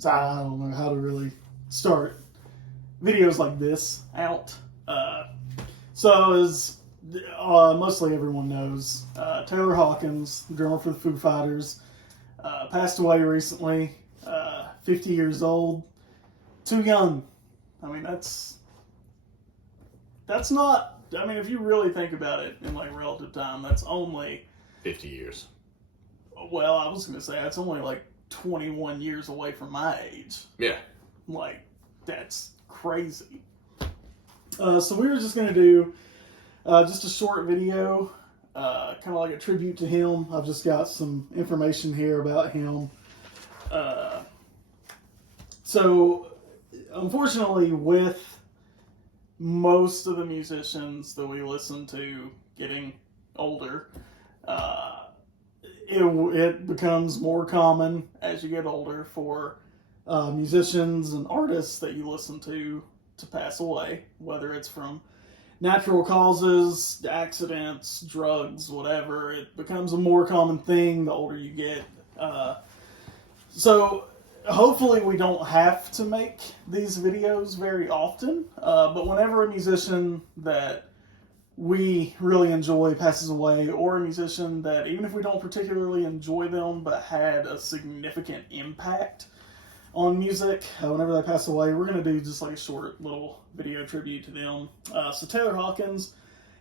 So I don't know how to really start videos like this out. So as mostly everyone knows, Taylor Hawkins, the drummer for the Foo Fighters, passed away recently, 50 years old. Too young. I mean, that's not, I mean, if you really think about it in like relative time, that's only 50 years. Well, I was going to say, that's only like 21 years away from my age. Yeah. Like, that's crazy. So we were just going to do just a short video, kind of like a tribute to him. I've just got some information here about him. So, unfortunately, with most of the musicians that we listen to getting older, it becomes more common as you get older for musicians and artists that you listen to pass away, whether it's from natural causes, accidents, drugs, whatever. It becomes a more common thing the older you get. So hopefully we don't have to make these videos very often, but whenever a musician that we really enjoy passes away, or a musician that, even if we don't particularly enjoy them, but had a significant impact on music, whenever they pass away, we're going to do just like a short little video tribute to them. So Taylor Hawkins,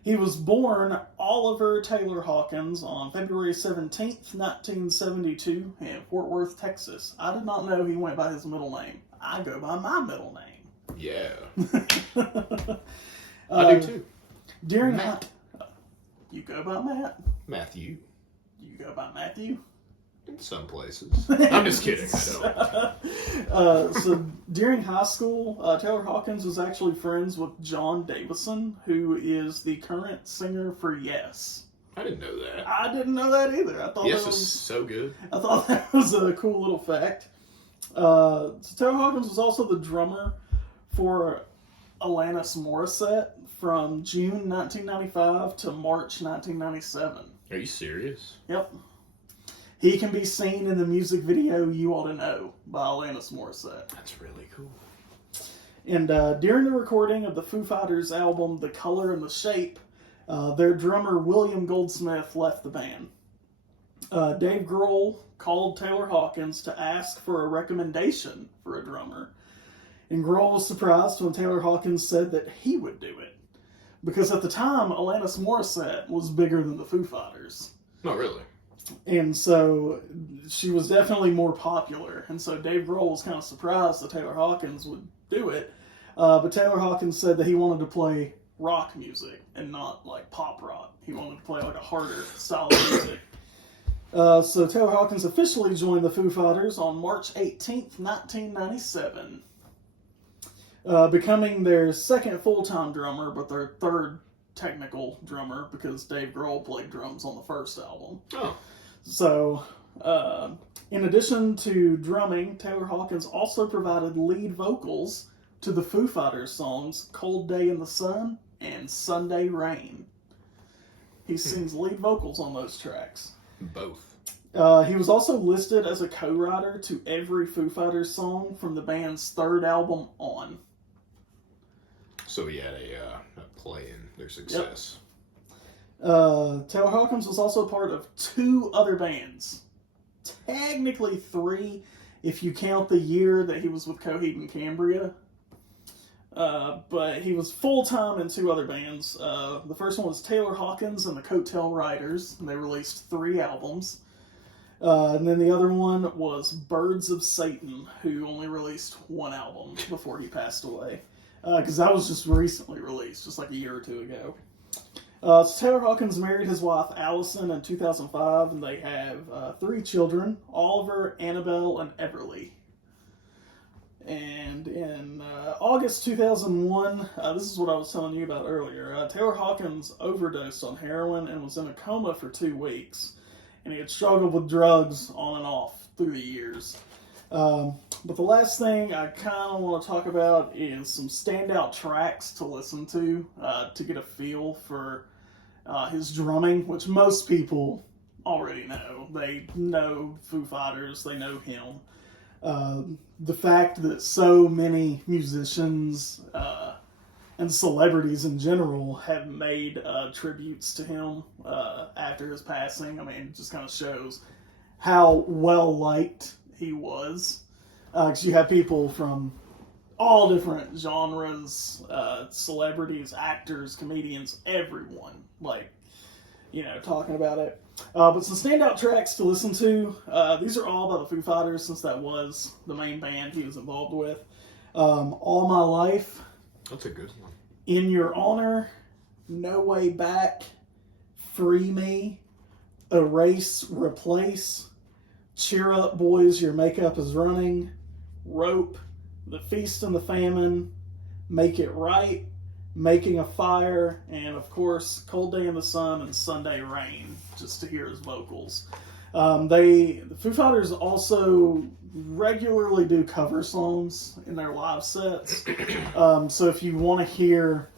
he was born Oliver Taylor Hawkins on February 17th, 1972 in Fort Worth, Texas. I did not know he went by his middle name. I go by my middle name. Yeah. I do too. During Matt. You go by Matt. Matthew. You go by Matthew. In some places. I'm just kidding. I don't. So during high school, Taylor Hawkins was actually friends with John Davison, who is the current singer for Yes. I didn't know that. I didn't know that either. I thought Yes that was so good. I thought that was a cool little fact. So Taylor Hawkins was also the drummer for Alanis Morissette from June 1995 to March 1997. Are you serious? Yep. He can be seen in the music video You Ought to Know by Alanis Morissette. That's really cool. And during the recording of the Foo Fighters album The Color and the Shape, their drummer William Goldsmith left the band. Dave Grohl called Taylor Hawkins to ask for a recommendation for a drummer. And Grohl was surprised when Taylor Hawkins said that he would do it. Because at the time, Alanis Morissette was bigger than the Foo Fighters. Not really. And so she was definitely more popular. And so Dave Grohl was kind of surprised that Taylor Hawkins would do it. But Taylor Hawkins said that he wanted to play rock music and not like pop rock. He wanted to play like a harder style of music. So Taylor Hawkins officially joined the Foo Fighters on March 18th, 1997. Becoming their second full-time drummer, but their third technical drummer, because Dave Grohl played drums on the first album. Oh. So, in addition to drumming, Taylor Hawkins also provided lead vocals to the Foo Fighters songs Cold Day in the Sun and Sunday Rain. He sings lead vocals on those tracks. Both. He was also listed as a co-writer to every Foo Fighters song from the band's third album on. So he had a play in their success. Yep. Taylor Hawkins was also part of two other bands. Technically three, if you count the year that he was with Coheed and Cambria. But he was full-time in two other bands. The first one was Taylor Hawkins and the Coattail Riders, and they released 3 albums. And then the other one was Birds of Satan, who only released 1 album before he passed away. Because that was just recently released, just like a year or 2 ago. So Taylor Hawkins married his wife Allison in 2005, and they have 3 children, Oliver, Annabelle, and Everly. And in August 2001, this is what I was telling you about earlier, Taylor Hawkins overdosed on heroin and was in a coma for 2 weeks. And he had struggled with drugs on and off through the years. But the last thing I kind of want to talk about is some standout tracks to listen to get a feel for his drumming, which most people already know. They know Foo Fighters, they know him. The fact that so many musicians and celebrities in general have made tributes to him after his passing. I mean, it just kind of shows how well liked he was. Because you have people from all different genres, celebrities, actors, comedians, everyone, like, talking about it. But some standout tracks to listen to. These are all by the Foo Fighters, since that was the main band he was involved with. All My Life. That's a good one. In Your Honor. No Way Back. Free Me. Erase, Replace. Cheer Up, Boys, Your Makeup is Running. Rope. The Feast and the Famine. Make It Right. Making a Fire, and of course, Cold Day in the Sun and Sunday Rain, just to hear his vocals. The Foo Fighters also regularly do cover songs in their live sets. So if you want to hear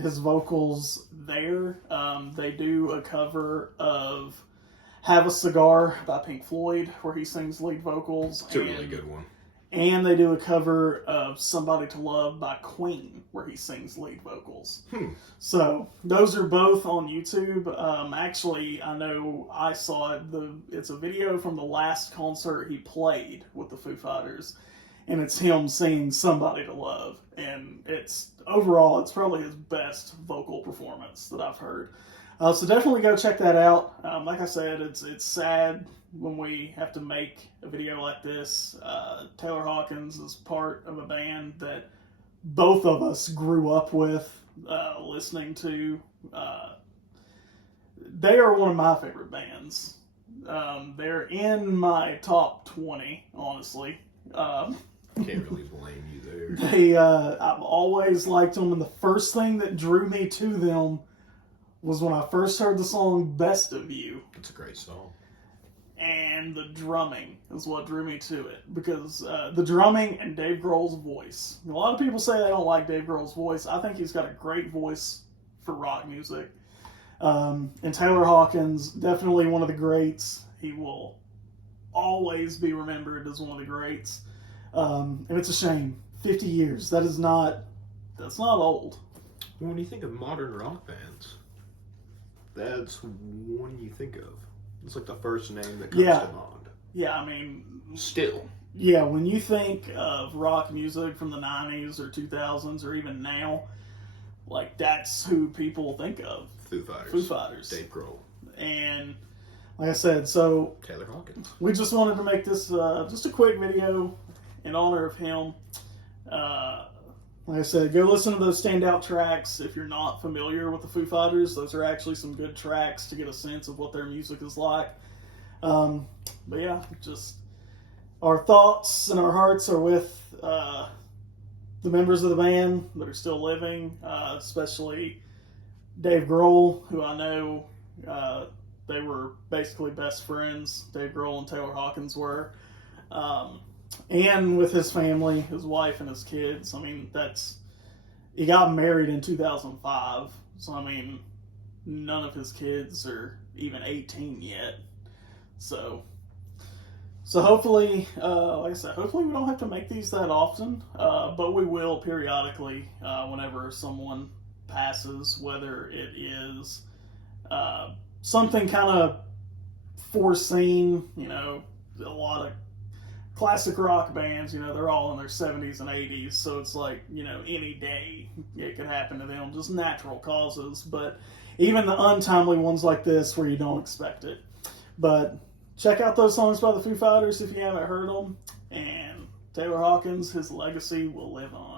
his vocals there, they do a cover of Have a Cigar by Pink Floyd, where he sings lead vocals. It's a really good one. And they do a cover of Somebody to Love by Queen, where he sings lead vocals. So those are both on YouTube. Actually, I know I saw it. It's a video from the last concert he played with the Foo Fighters, and it's him singing Somebody to Love. And it's probably his best vocal performance that I've heard. So definitely go check that out. Like I said, it's sad when we have to make a video like this. Taylor Hawkins is part of a band that both of us grew up with, listening to. They are one of my favorite bands. They're in my top 20, honestly. Can't really blame you there. I've always liked them, and the first thing that drew me to them was when I first heard the song Best of You. It's a great song. And the drumming is what drew me to it. Because the drumming and Dave Grohl's voice. A lot of people say they don't like Dave Grohl's voice. I think he's got a great voice for rock music. And Taylor Hawkins, definitely one of the greats. He will always be remembered as one of the greats. And it's a shame. 50 years. That's not old. When you think of modern rock bands, that's one you think of. It's like the first name that comes to mind. Yeah, I mean... Still. Yeah, when you think of rock music from the 90s or 2000s or even now, like, that's who people think of. Foo Fighters. Foo Fighters. Dave Grohl. And, like I said, so... Taylor Hawkins. We just wanted to make this just a quick video in honor of him. Like I said, go listen to those standout tracks. If you're not familiar with the Foo Fighters, those are actually some good tracks to get a sense of what their music is like. But yeah, just our thoughts and our hearts are with the members of the band that are still living, especially Dave Grohl, who I know they were basically best friends. Dave Grohl and Taylor Hawkins were. And with his family, his wife and his kids. I mean, he got married in 2005. So, I mean, none of his kids are even 18 yet. So hopefully, like I said, hopefully we don't have to make these that often. But we will periodically, whenever someone passes, whether it is something kind of foreseen, a lot of classic rock bands, they're all in their 70s and 80s, so it's like, any day it could happen to them, just natural causes. But even the untimely ones like this where you don't expect it. But check out those songs by the Foo Fighters if you haven't heard them. And Taylor Hawkins, his legacy will live on.